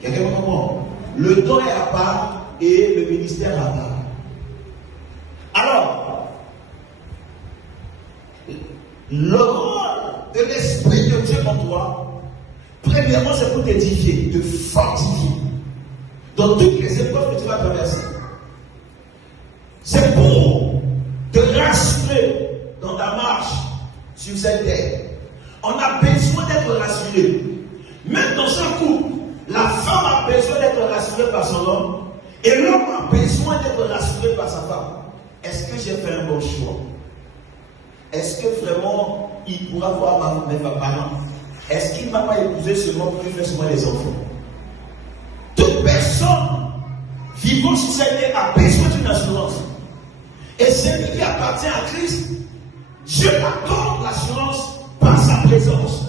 Quelqu'un comprend? Le don est à part et le ministère à part. Alors, le rôle de l'Esprit de Dieu en toi, premièrement, c'est pour t'édifier, te fortifier dans toutes les épreuves que tu vas traverser. C'est pour te rassurer dans ta marche sur cette terre. On a besoin d'être rassuré. Même dans un couple, la femme a besoin d'être rassurée par son homme et l'homme a besoin d'être rassuré par sa femme. Est-ce que j'ai fait un bon choix? Est-ce que vraiment il pourra voir mes parents? Est-ce qu'il ne m'a pas épousé seulement pour qu'il fasse seulement les enfants? Toute personne vivant sur cette terre a besoin d'une assurance. Et celui qui appartient à Christ, Dieu accorde l'assurance par sa présence.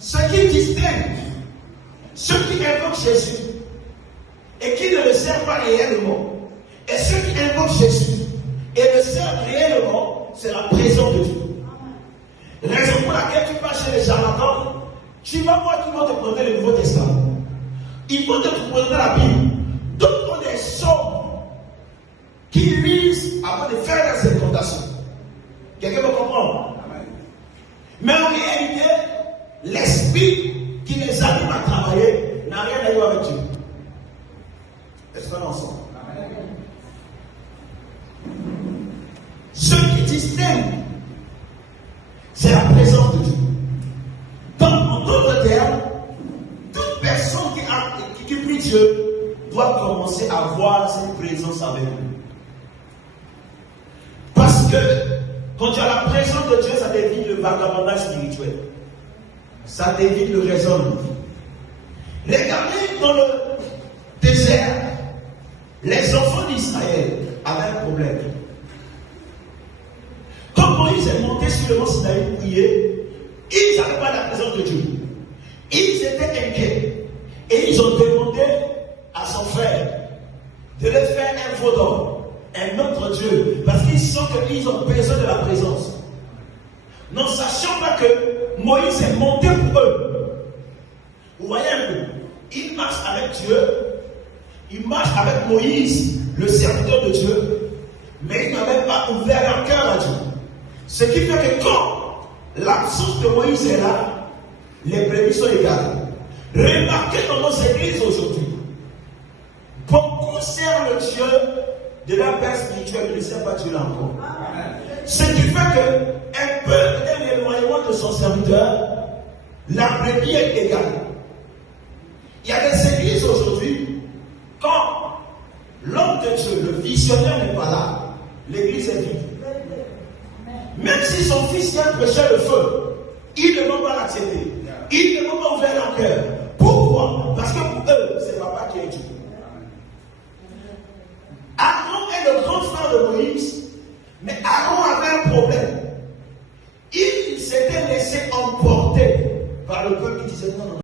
Ce qui distingue ceux qui invoquent Jésus et qui ne le servent pas réellement, et ceux qui invoquent Jésus et le servent réellement, c'est la présence de Dieu. Raison pour laquelle tu vas chez les charlatans, tu vas voir qu'ils vont te prendre le Nouveau Testament. Ils vont te prendre la Bible. D'autres ont des sommes qui lisent avant de faire des incantations. Quelqu'un me comprend? Mais en réalité, l'esprit qui les anime à travailler n'a rien à voir avec Dieu. Est-ce qu'on est ensemble? Ce qui distingue, c'est la présence de Dieu. Donc, en d'autres termes, toute personne qui prie Dieu doit commencer à voir cette présence avec lui. Parce que quand tu as la présence de Dieu, ça t'évite le vagabondage spirituel. Ça t'évite le raisonnement. Regardez dans le désert, les enfants d'Israël avaient un problème. Quand Moïse est monté sur le mont Sinaï pour prier, ils n'avaient pas la présence de Dieu. Ils étaient inquiets. Et ils ont demandé à son frère de leur faire un veau d'or, un autre Dieu, parce qu'ils sentent qu'ils ont besoin de la présence. Ne sachant pas que Moïse est monté pour eux. Vous voyez un peu, ils marchent avec Dieu, ils marchent avec Moïse, le serviteur de Dieu, mais ils n'avaient pas ouvert leur cœur à Dieu. Ce qui fait que quand l'absence de Moïse est là, les brebis sont égales. Remarquez dans nos églises aujourd'hui, beaucoup servent le Dieu de leur père spirituel, mais ne servent pas Dieu là encore. Ce qui fait que un peu de l'éloignement de son serviteur, la brebis est égale. Il y a des églises aujourd'hui, quand l'homme de Dieu, le visionnaire n'est pas là, l'église est vide. Même si son fils vient prêcher le feu, ils ne vont pas l'accepter. Ils ne vont pas ouvrir leur cœur. Pourquoi? Parce que pour eux, c'est papa qui est Dieu. Aaron est le grand frère de Moïse, mais Aaron avait un problème. Il s'était laissé emporter par le peuple qui disait non, non.